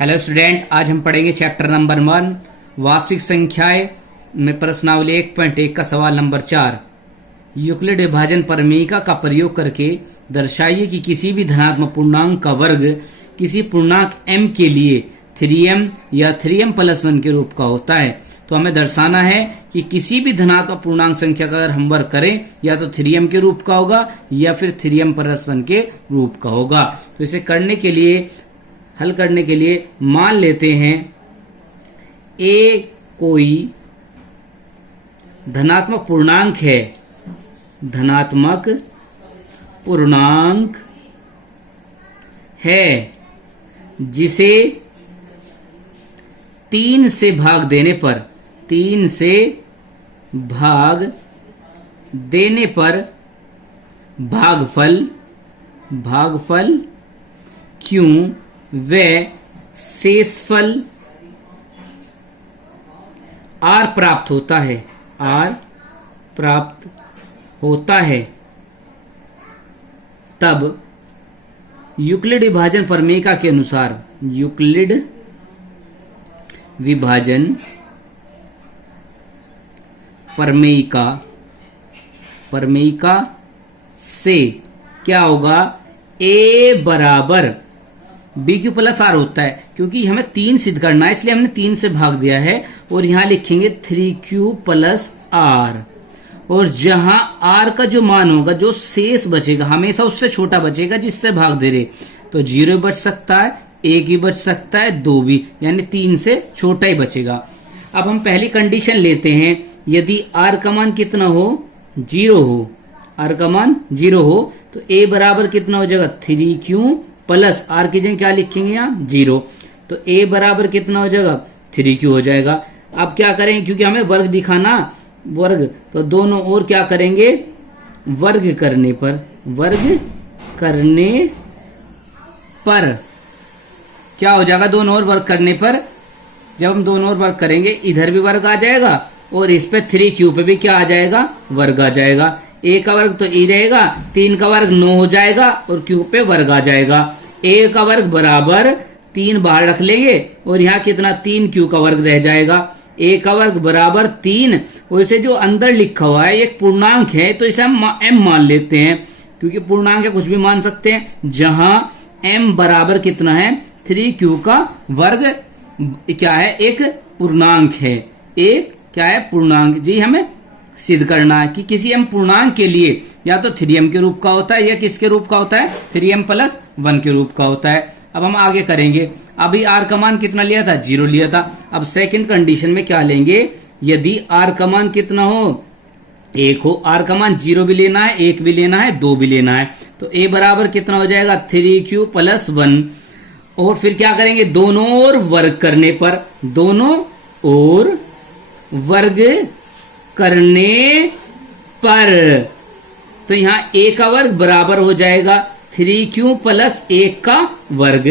Hello student, आज हम पढ़ेंगे चैप्टर नंबर 1 वास्तविक संख्याएं में प्रश्नावली 1.1 का सवाल नंबर 4। यूक्लिड विभाजन प्रमेयिका का प्रयोग करके दर्शाइए कि किसी भी धनात्मक पूर्णांक का वर्ग किसी पूर्णांक m के लिए 3m या 3m+1 के रूप का होता है। तो हमें दर्शाना है कि किसी भी धनात्मक पूर्णांक संख्या का अगर हम वर्ग करें या तो 3m के रूप का होगा या फिर 3m+1 के रूप का होगा। तो इसे करने के लिए हल करने के लिए मान लेते हैं a कोई धनात्मक पूर्णांक है, धनात्मक पूर्णांक है जिसे 3 से भाग देने पर भागफल Q व शेषफल R प्राप्त होता है, तब यूक्लिड विभाजन प्रमेयिका के अनुसार यूक्लिड विभाजन प्रमेयिका से क्या होगा, a बराबर BQ प्लस R होता है। क्योंकि हमें 3 सिद्ध करना है इसलिए हमने 3 से भाग दिया है और यहां लिखेंगे 3Q प्लस R। और जहां R का जो मान होगा, जो शेष बचेगा हमेशा उससे छोटा बचेगा जिससे भाग दे रहे, तो 0 बच सकता है, 1 भी बच सकता है, 2 भी, यानी 3 से छोटा ही बचेगा। अब हम पहली कंडीशन लेते हैं, यदि R का मान कितना हो, 0 हो, R का मान 0 हो तो A बराबर कितना हो जाएगा, 3Q प्लस R की जगह क्या लिखेंगे यहाँ 0, तो A बराबर कितना हो जाएगा, 3Q हो जाएगा। अब क्या करेंगे, क्योंकि हमें वर्ग दिखाना, वर्ग, तो दोनों ओर क्या करेंगे, वर्ग करने पर क्या हो जाएगा, दोनों ओर वर्ग करने पर, जब हम दोनों ओर वर्ग करेंगे इधर भी वर्ग आ जाएगा और इस पे 3Q पे भी क्या आ जाएगा, वर्ग आ जाएगा। A का वर्ग तो E रहेगा, 3 का वर्ग 9 हो जाएगा और Q पे वर्ग आ जाएगा। A का वर्ग बराबर 3 बाहर रख लेंगे और यहाँ कितना 3Q का वर्ग रह जाएगा। A का वर्ग बराबर 3, और इसे जो अंदर लिखा हुआ है एक पूर्णांक है तो इसे हम m मान लेते हैं, क्योंकि पूर्णांक है कुछ भी मान सकते हैं। जहां m बराबर कितना है, 3Q का वर्ग क्या है, एक पूर्णांक है, एक क्या है, पूर्णांक। जी हमें सिद्ध करना है कि किसी m पूर्णांक के लिए या तो 3m के रूप का होता है या किसके रूप का होता है, 3m+1 के रूप का होता है। अब हम आगे करेंगे, अभी R का मान कितना लिया था, 0 लिया था। अब सेकंड कंडीशन में क्या लेंगे, यदि R का मान कितना हो, 1 हो, R का मान 0 भी लेना है, 1 भी लेना है, 2 भी लेना है, तो A बराबर कितना हो जाएगा, 3Q प्लस 1। और फिर क्या करेंगे, दोनों ओर वर्ग करने पर, दोनों ओर वर्ग करने पर, तो यहाँ A का वर्ग बराबर हो जाएगा 3Q प्लस 1 का वर्ग।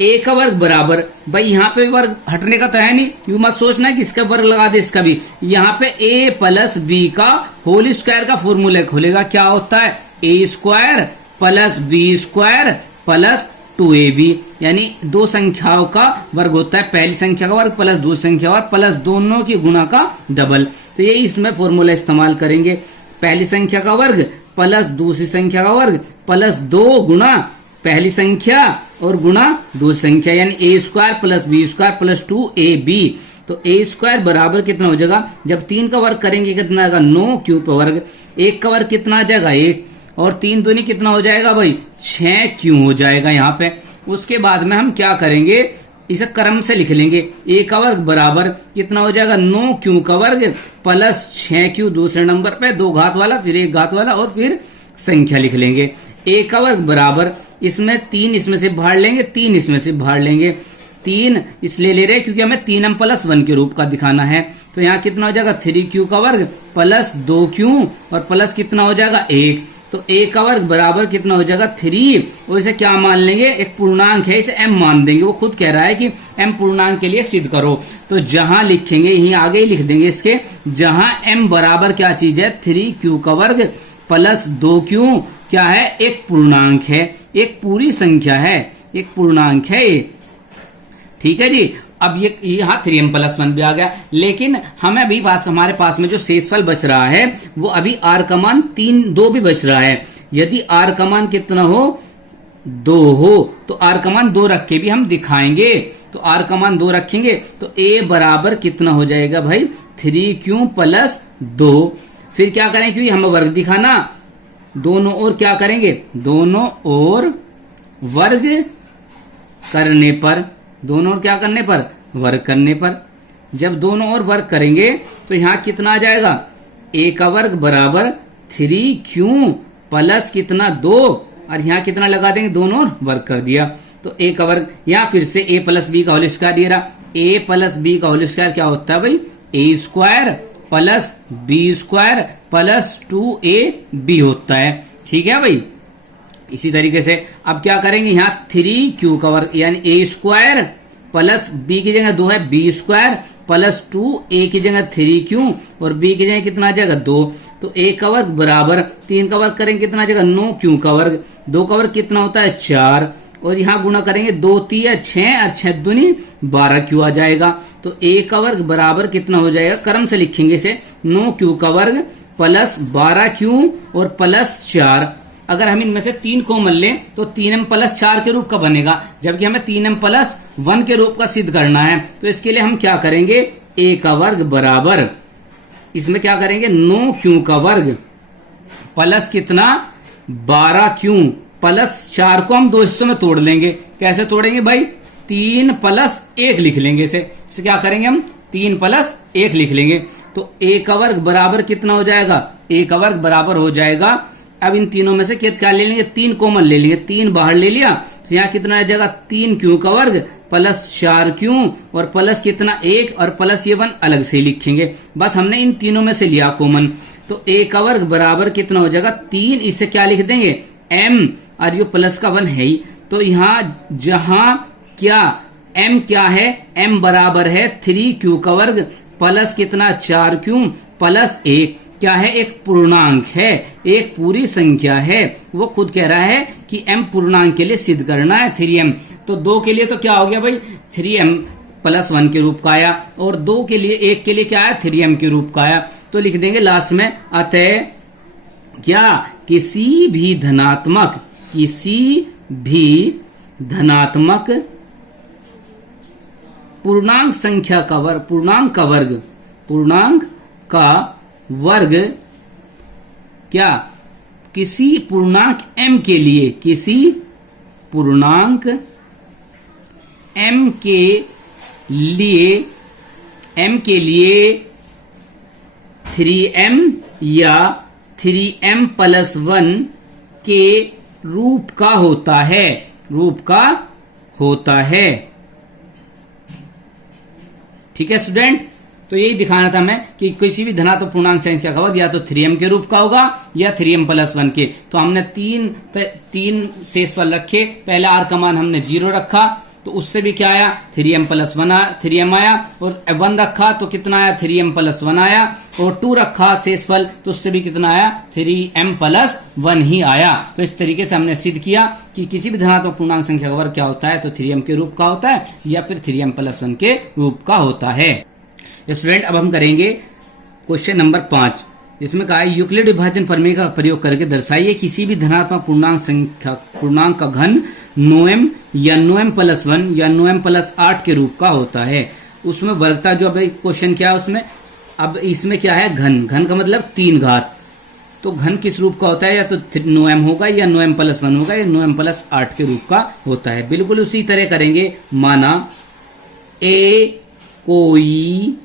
A का वर्ग बराबर, भाई यहाँ पे वर्ग हटने का तो है नहीं, यू मत सोचना कि इसका वर्ग लगा दे इसका भी। यहाँ पे A प्लस B का होल स्क्वायर का फॉर्मूला खोलेगा, क्या होता है, A² plus B² plus 2AB, यानी दो संख्याओं का वर्ग होता है, पहली संख्या का वर्ग प्लस दूसरी संख्या का वर्ग प्लस दोनों की गुणा का डबल। तो ये इसमें फॉर्मूला इस्तेमाल करेंगे, पहली संख्या का वर्ग प्लस दूसरी संख्या का वर्ग प्लस 2 गुणा पहली संख्या और गुणा दूसरी संख्या, यानी A² plus B² plus 2AB। तो A² बराबर कितना हो जाएगा, जब 3 का वर्ग करेंगे कितना आएगा, 9Q का वर्ग, 1 का वर्ग कितना आ जाएगा 1, और 3 दूनी कितना हो जाएगा भाई, 6Q हो जाएगा यहाँ पे। उसके बाद में हम क्या करेंगे, इसे क्रम से लिख लेंगे, A का वर्ग बराबर कितना हो जाएगा, 9Q का वर्ग प्लस 6Q दूसरे नंबर पे, 2 घात वाला फिर 1 घात वाला और फिर संख्या लिख लेंगे। A का वर्ग बराबर, इसमें 3 इसमें से बाहर लेंगे, 3 इसमें से बाहर लेंगे, 3 इसलिए ले रहे हैं क्योंकि हमें 3m+1 के रूप का दिखाना है। तो यहाँ कितना हो जाएगा, 3Q का वर्ग प्लस 2Q और प्लस कितना हो जाएगा 1, तो A का वर्ग बराबर कितना हो जाएगा 3, और इसे क्या मान लेंगे, एक पूर्णांक है, इसे m मान देंगे। वो खुद कह रहा है कि m पूर्णांक के लिए सिद्ध करो, तो जहां लिखेंगे यहीं आगे ही लिख देंगे इसके, जहां m बराबर क्या चीज है, 3Q का वर्ग प्लस 2Q क्या है, एक पूर्णांक है, एक पूरी संख्या है, एक पूर्णांक है। ठीक है जी। अब ये यहाँ 3m+1 भी आ गया, लेकिन हमें अभी हमारे पास में जो शेषफल बच रहा है वो अभी r का मान 2 भी बच रहा है। यदि r का मान कितना हो, 2 हो, तो r का मान 2 रख के भी हम दिखाएंगे। तो r का मान 2 रखेंगे तो a बराबर कितना हो जाएगा भाई, 3q + 2। फिर क्या करें, क्योंकि हमें वर्ग दिखाना, दोनों ओर क्या करेंगे, दोनों ओर वर्ग करने पर, दोनों ओर क्या करने पर, वर्ग करने पर। जब दोनों ओर वर्ग करेंगे तो यहां कितना आ जाएगा, a का वर्ग बराबर 3q प्लस कितना 2, और यहां कितना लगा देंगे, दोनों ओर वर्ग कर दिया तो a का वर्ग। यहां फिर से a + b का होल स्क्वायर ये रहा, a + b का होल स्क्वायर क्या होता है भाई, a² + b² + 2ab होता है। ठीक है भाई। इसी तरीके से अब क्या करेंगे, यहाँ 3q का वर्ग यानी a² प्लस b की जगह 2 है, b² + 2a की जगह 3q और b की जगह कितना आ जाएगा 2। तो a का वर्ग बराबर 3 का वर्ग करेंगे कितना आ जाएगा, 9q का वर्ग, 2 का वर्ग कितना होता है 4, और यहाँ गुणा करेंगे 2 3 6 और 6 दूनी 12q आ जाएगा। तो a का वर्ग बराबर कितना हो जाएगा, क्रम से लिखेंगे इसे, 9q का वर्ग प्लस 12q और प्लस 4। अगर हम इनमें से 3 कॉमन लें तो 3m+4 के रूप का बनेगा, जबकि हमें 3m+1 के रूप का सिद्ध करना है। तो इसके लिए हम क्या करेंगे, a का वर्ग बराबर, इसमें क्या करेंगे 9q का वर्ग प्लस कितना 12q प्लस 4 को हम 2 हिस्सों में तोड़ लेंगे। कैसे तोड़ेंगे भाई, 3 + 1 लिख लेंगे इसे क्या करेंगे हम, 3 + 1 लिख लेंगे। तो a का वर्ग बराबर कितना हो जाएगा, a का वर्ग बराबर हो जाएगा, अब इन तीनों में से क्या ले लेंगे, 3 कॉमन ले लेंगे, 3 बाहर ले लिया तो यहाँ कितना आ जाएगा, 3q का वर्ग प्लस 4q और प्लस कितना 1 और प्लस ये 1 अलग से लिखेंगे। बस हमने इन तीनों में से लिया कॉमन। तो a का वर्ग बराबर कितना हो जाएगा, 3, इसे क्या लिख देंगे m, और ये प्लस का 1 है ही। तो यहाँ जहां क्या m क्या है, m बराबर है 3q का वर्ग प्लस कितना 4q प्लस 1, क्या है, एक पूर्णांक है, एक पूरी संख्या है। वो खुद कह रहा है कि m पूर्णांक के लिए सिद्ध करना है 3m। तो 2 के लिए तो क्या हो गया भाई, 3m+1 के रूप का आया, और 2 के लिए, 1 के लिए क्या आया, 3m के रूप का आया। तो लिख देंगे लास्ट में, अतः क्या किसी भी धनात्मक पूर्णांक संख्या का वर्ग, पूर्णांक का वर्ग क्या किसी पूर्णांक m के लिए, किसी पूर्णांक m के लिए 3m या 3m+1 के रूप का होता है। ठीक है स्टूडेंट। तो यही दिखाना था मैं कि किसी भी धनात्मक पूर्णांक संख्या का वर्ग या तो 3m के रूप का होगा या 3m+1 के। तो हमने तीन शेषफल रखे, पहले r का मान हमने 0 रखा तो उससे भी क्या आया, 3m आया, और 1 रखा तो कितना आया, 3m+1 आया, और 2 रखा शेषफल तो उससे भी कितना आया, 3m+1 ही आया। तो इस तरीके से हमने सिद्ध किया कि किसी भी धनात्मक पूर्णांक संख्या का वर्ग क्या होता है, तो 3m के रूप का होता है या फिर 3m+1 के रूप का होता है। स्टूडेंट अब हम करेंगे क्वेश्चन नंबर 5, जिसमें कहा है यूक्लिड विभाजन प्रमेय का प्रयोग करके दर्शाइए किसी भी धनात्मक पूर्णांक का घन 9m या 9m+1 या 9m+8 के रूप का होता है। उसमें वर्गता जो अभी क्वेश्चन क्या है उसमें, अब इसमें क्या है, घन का मतलब 3 घात। तो घन किस रूप का होता है, या तो 9m होगा या 9m+1 होगा या 9m+8 के रूप का होता है। बिल्कुल उसी तरह करेंगे। माना a कोई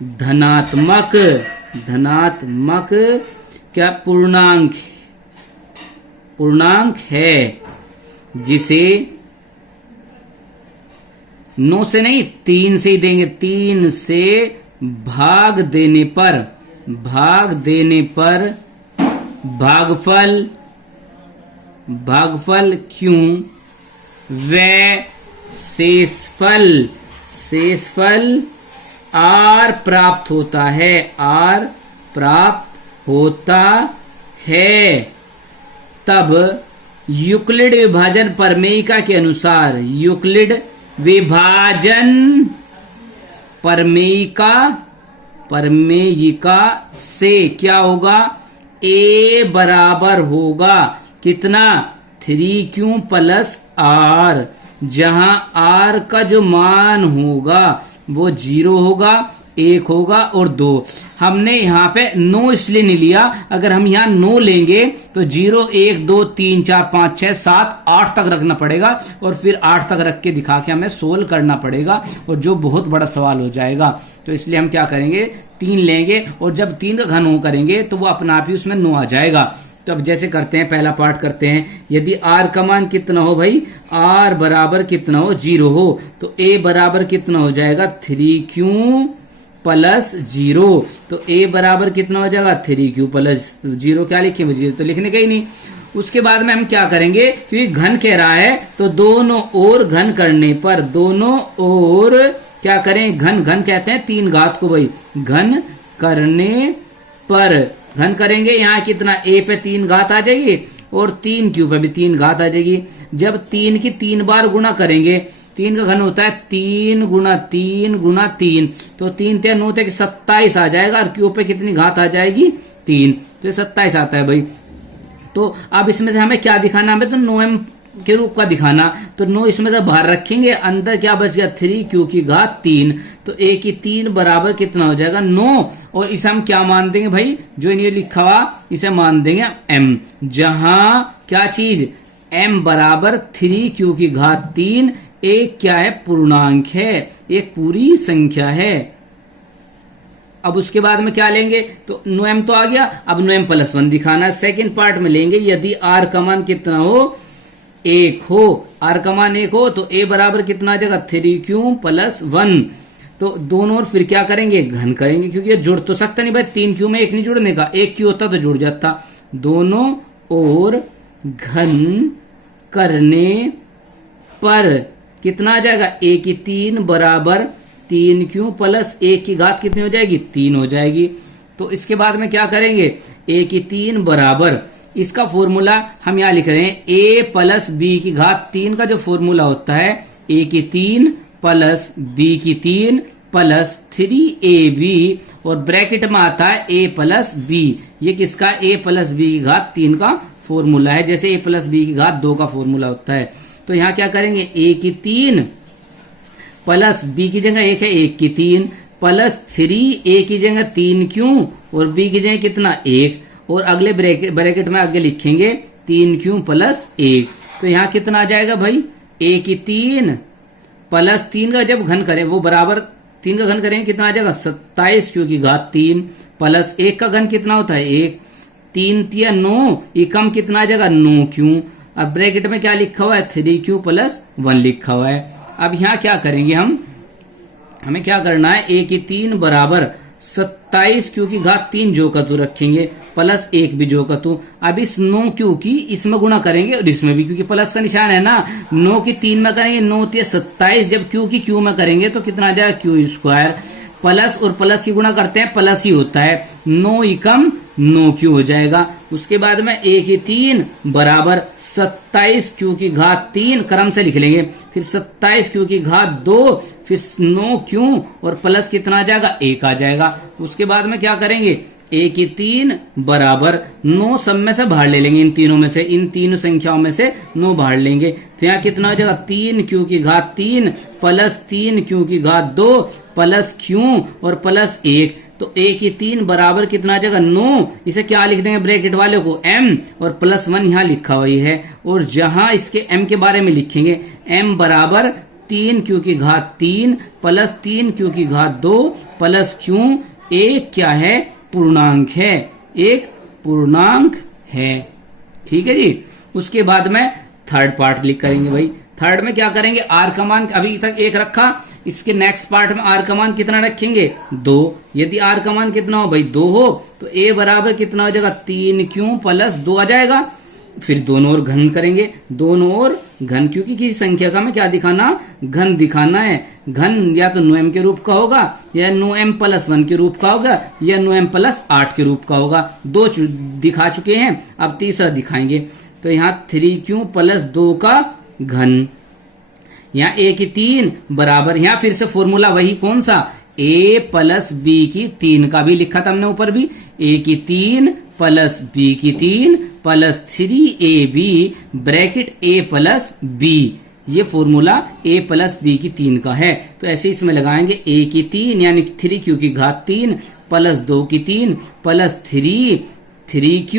धनात्मक क्या पूर्णांक है जिसे 9 से नहीं 3 से ही देंगे, 3 से भाग देने पर भागफल क्यों व शेषफल r प्राप्त होता है, तब यूक्लिड विभाजन प्रमेयिका के अनुसार यूक्लिड विभाजन परमेयिका परमेयिका से क्या होगा, ए बराबर होगा कितना, 3q प्लस आर, जहां आर का जो मान होगा वो 0 होगा, 1 होगा और 2। हमने यहाँ पे 9 इसलिए नहीं लिया, अगर हम यहाँ 9 लेंगे तो 0 1 2 3 4 5 6 7 8 तक रखना पड़ेगा और फिर 8 तक रख के दिखा के हमें सोल्व करना पड़ेगा और जो बहुत बड़ा सवाल हो जाएगा। तो इसलिए हम क्या करेंगे, 3 लेंगे और जब 3 का घन हो करेंगे तो वो अपना आप ही उसमें 9 आ जाएगा। तो अब जैसे करते हैं, पहला पार्ट करते हैं। यदि आर का मान कितना हो भाई, आर बराबर कितना हो, 0 हो, तो ए बराबर कितना हो जाएगा, 3q प्लस 0। तो ए बराबर कितना हो जाएगा, 3q प्लस 0। क्या लिखे मुझे, तो लिखने का ही नहीं। उसके बाद में हम क्या करेंगे, क्योंकि घन कह रहा है तो दोनों ओर घन करने पर, दोनों ओर क्या करें, घन, घन कहते हैं 3 घात को भाई, घन करने पर, घन करेंगे यहाँ कितना, a पे 3 घात आ जाएगी और 3q पे भी 3 घात आ जाएगी। जब 3 की 3 बार गुणा करेंगे, 3 का घन होता है 3 गुणा 3 गुणा 3, तो 3 3 9 तक 27 आ जाएगा और q पे कितनी घात आ जाएगी, 3, तो 27 आता है भाई। तो अब इसमें से हमें क्या दिखाना, हमें तो 9m के रूप का दिखाना, तो 9 इसमें से बाहर रखेंगे, अंदर क्या बच गया, 3q की घात 3, तो a की 3 बराबर कितना हो जाएगा, 9। और इसे हम क्या मान देंगे भाई, जो ये लिखा हुआ इसे मान देंगे m, जहां क्या चीज, m बराबर 3q की घात 3, एक क्या है, पूर्णांक है, एक पूरी संख्या है। अब उसके बाद में क्या लेंगे, तो 9m तो आ गया, अब 9m प्लस 1 दिखाना है। सेकेंड पार्ट में लेंगे, यदि r का मान कितना हो, 1 हो, r का मान 1 हो, तो a बराबर कितना आ जाएगा, 3q प्लस 1। तो दोनों ओर फिर क्या करेंगे, घन करेंगे, क्योंकि ये जुड़ तो सकता नहीं भाई, 3q में 1 नहीं जुड़ने का, 1q होता तो जुड़ जाता। दोनों ओर घन करने पर कितना आ जाएगा, a की 3 बराबर 3q प्लस 1 की घात कितनी हो जाएगी, 3 हो जाएगी। तो इसके बाद में क्या करेंगे, a की 3 बराबर, इसका फॉर्मूला हम यहाँ लिख रहे हैं, a प्लस b की घात 3 का जो फॉर्मूला होता है, a की 3 प्लस b की 3 प्लस 3ab, और ब्रैकेट में आता है a प्लस b। ये किसका, a प्लस b की घात 3 का फॉर्मूला है, जैसे a प्लस b की घात 2 का फॉर्मूला होता है। तो यहाँ क्या करेंगे, a की 3 प्लस b की जगह 1 है, 1 की 3 प्लस 3, a की जगह 3q और b की जगह कितना, 1, और अगले ब्रैकेट में आगे लिखेंगे 3q प्लस 1। तो यहाँ कितना आ जाएगा भाई, a की 3 प्लस 3 का जब घन करें, वो बराबर 3 का घन करेंगे कितना आ जाएगा, 27q की घात 3 प्लस 1 का घन कितना होता है, 1, 3 3 9, एकम कितना आ जाएगा, 9q। अब ब्रैकेट में क्या लिखा हुआ है, 3q प्लस 1 लिखा हुआ है। अब यहाँ क्या करेंगे हमें क्या करना है, a की 3 बराबर 27q की घात 3 जो का तू रखेंगे प्लस 1 भी जो का तू। अब इस 9q की इसमें गुणा करेंगे और इसमें भी, क्योंकि प्लस का निशान है ना, 9 की 3 में करेंगे, 9 3 27, जब q की q में करेंगे तो कितना आ जाएगा, q स्क्वायर। प्लस और प्लस की गुणा करते हैं, प्लस ही होता है, 9 एकम 9q हो जाएगा। उसके बाद में a की 3 बराबर 27q की घात 3 क्रम से लिख लेंगे, फिर 27q की घात 2, फिर 9q और प्लस कितना आ जाएगा, 1 आ जाएगा। उसके बाद में क्या करेंगे, a की 3 बराबर 9 सब में से बाहर ले लेंगे, इन तीनों में से, इन तीनों संख्याओं में से 9 बाहर लेंगे, तो यहाँ कितना हो जाएगा, 3q की घात 3 प्लस 3q की घात 2 प्लस q और प्लस 1। तो a की 3 बराबर कितना आ जाएगा, 9, इसे क्या लिख देंगे ब्रैकेट वाले को, m, और प्लस 1 यहाँ लिखा हुआ है, और जहां इसके m के बारे में लिखेंगे, m बराबर 3q की घात 3 प्लस 3q की घात 2 प्लस q, एक क्या है, पूर्णांक है, एक पूर्णांक है, ठीक है जी। उसके बाद में थर्ड पार्ट लिख करेंगे भाई। थर्ड में क्या करेंगे, आर का मान अभी तक 1 रखा, इसके नेक्स्ट पार्ट में आर का मान कितना रखेंगे, 2। यदि आर का मान कितना हो भाई, 2 हो, तो a बराबर कितना हो जाएगा, 3q प्लस 2 आ जाएगा। फिर दोनों ओर घन करेंगे, दोनों ओर घन, क्योंकि किसी संख्या का हमें क्या दिखाना, घन दिखाना है। घन या तो 9m के रूप का होगा, या 9m प्लस 1 के रूप का होगा, या 9m प्लस 8 के रूप का होगा। 2 दिखा चुके हैं, अब तीसरा दिखाएंगे। तो यहाँ 3q प्लस 2 का घन, यहाँ a की 3 बराबर, यहाँ फिर से फॉर्मूला वही कौन सा, a प्लस b की 3 का भी लिखा था हमने ऊपर भी, a की 3 प्लस b की 3 plus 3ab bracket a plus b, ये फॉर्मूला a प्लस b की 3 का है। तो ऐसे इसमें लगाएंगे a की 3 यानी 3q की घात 3 प्लस 2 की 3 प्लस 3q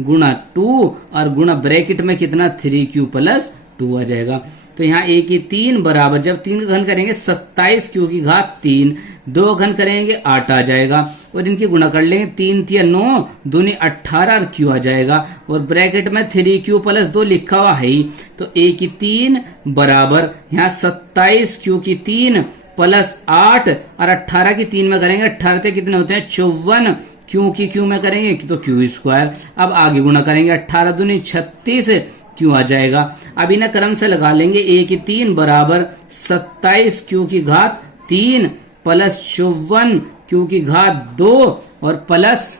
गुणा 2 और गुणा ब्रैकेट में कितना 3q प्लस 2 आ जाएगा। तो यहाँ a की 3 बराबर, जब 3 का घन करेंगे 27q की घात 3, 2 घन करेंगे 8 आ जाएगा और इनकी गुणा कर लेंगे, 3 3 9 दूनी 18 और q आ जाएगा और ब्रैकेट में 3q प्लस 2 लिखा हुआ है ही। तो a की 3 बराबर यहाँ 27q की 3 प्लस 8 और 18 की 3 में करेंगे, 18 से कितने होते हैं 54, q की q में करेंगे तो q स्क्वायर। अब आगे गुणा करेंगे, 18 दूनी 36 q आ जाएगा। अब इन्हें क्रम से लगा लेंगे, a की 3 बराबर 27q की घात 3 प्लस 54q की घात 2 और प्लस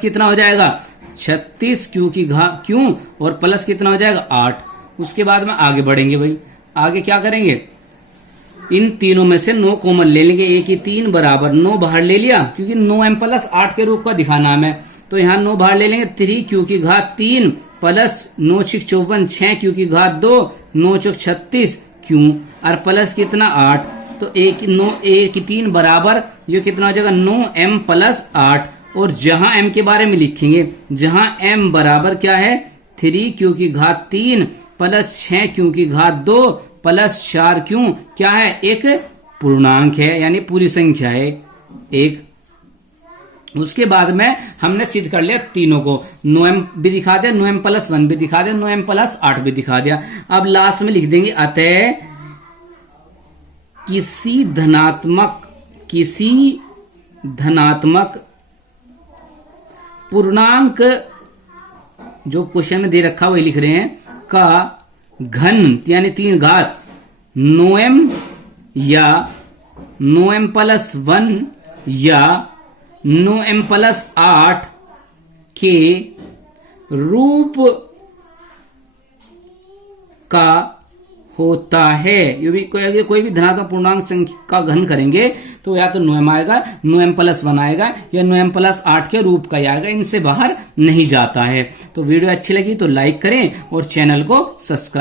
कितना हो जाएगा 36q की घात क्यों और प्लस कितना हो जाएगा 8। उसके बाद में आगे बढ़ेंगे भाई, आगे क्या करेंगे, इन तीनों में से 9 कॉमन ले लेंगे, a की 3 बराबर 9 बाहर ले लिया क्योंकि 9m प्लस 8 के रूप का दिखाना हमें, तो यहाँ 9 बाहर ले लेंगे, 3q की घात 3 प्लस 9 6 54 6q की घात 2 9 चौक 36 q और प्लस कितना 8। तो a की 3 बराबर ये कितना हो जाएगा 9m प्लस 8 और जहां m के बारे में लिखेंगे, जहां m बराबर क्या है 3q की घात 3 प्लस 6q की घात 2 प्लस 4q क्या है एक पूर्णांक है यानी पूरी संख्या है एक। उसके बाद में हमने सिद्ध कर लिया तीनों को, 9m भी दिखा दिया, 9m प्लस 1 भी दिखा दिया, 9m प्लस 8 भी दिखा दिया। अब लास्ट में लिख देंगे अतः किसी धनात्मक पूर्णांक, जो क्वेश्चन में दे रखा वही लिख रहे हैं, का घन यानी 3 घात 9m या 9m प्लस 1 या 9m प्लस 8 के रूप का होता है। ये भी कोई भी धनात्मक पूर्णांक संख्या का घन करेंगे तो या तो 9m आएगा, 9m प्लस 1 आएगा या 9m प्लस 8 के रूप का आएगा, इनसे बाहर नहीं जाता है। तो वीडियो अच्छी लगी तो लाइक करें और चैनल को सब्सक्राइब